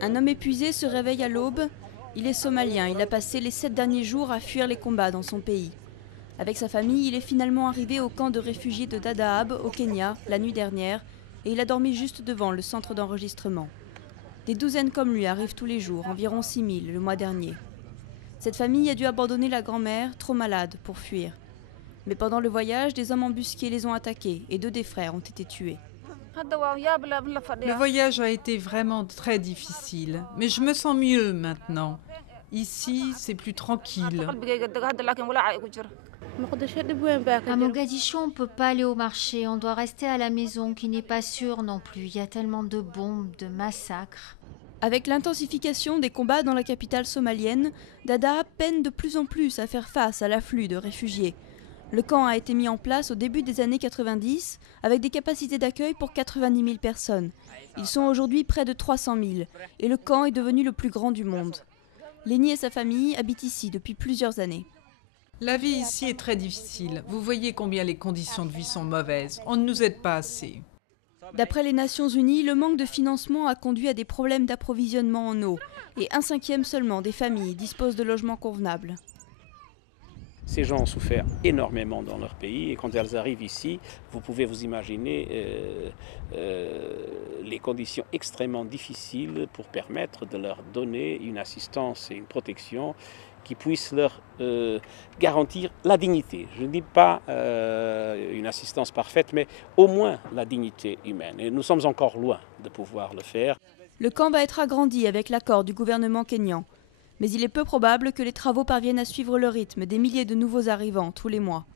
Un homme épuisé se réveille à l'aube. Il est somalien, il a passé les 7 derniers jours à fuir les combats dans son pays. Avec sa famille, il est finalement arrivé au camp de réfugiés de Dadaab, au Kenya, la nuit dernière, et il a dormi juste devant le centre d'enregistrement. Des douzaines comme lui arrivent tous les jours, environ 6 000 le mois dernier. Cette famille a dû abandonner la grand-mère, trop malade, pour fuir. Mais pendant le voyage, des hommes embusqués les ont attaqués et 2 des frères ont été tués. Le voyage a été vraiment très difficile, mais je me sens mieux maintenant. Ici, c'est plus tranquille. À Mogadiscio, on ne peut pas aller au marché, on doit rester à la maison, qui n'est pas sûre non plus. Il y a tellement de bombes, de massacres. Avec l'intensification des combats dans la capitale somalienne, Dadaab peine de plus en plus à faire face à l'afflux de réfugiés. Le camp a été mis en place au début des années 90 avec des capacités d'accueil pour 90 000 personnes. Ils sont aujourd'hui près de 300 000 et le camp est devenu le plus grand du monde. Lenny et sa famille habitent ici depuis plusieurs années. La vie ici est très difficile. Vous voyez combien les conditions de vie sont mauvaises. On ne nous aide pas assez. D'après les Nations Unies, le manque de financement a conduit à des problèmes d'approvisionnement en eau et 1/5 seulement des familles disposent de logements convenables. Ces gens ont souffert énormément dans leur pays et quand elles arrivent ici, vous pouvez vous imaginer les conditions extrêmement difficiles pour permettre de leur donner une assistance et une protection qui puisse leur garantir la dignité. Je ne dis pas une assistance parfaite, mais au moins la dignité humaine. Et nous sommes encore loin de pouvoir le faire. Le camp va être agrandi avec l'accord du gouvernement kényan. Mais il est peu probable que les travaux parviennent à suivre le rythme des milliers de nouveaux arrivants tous les mois.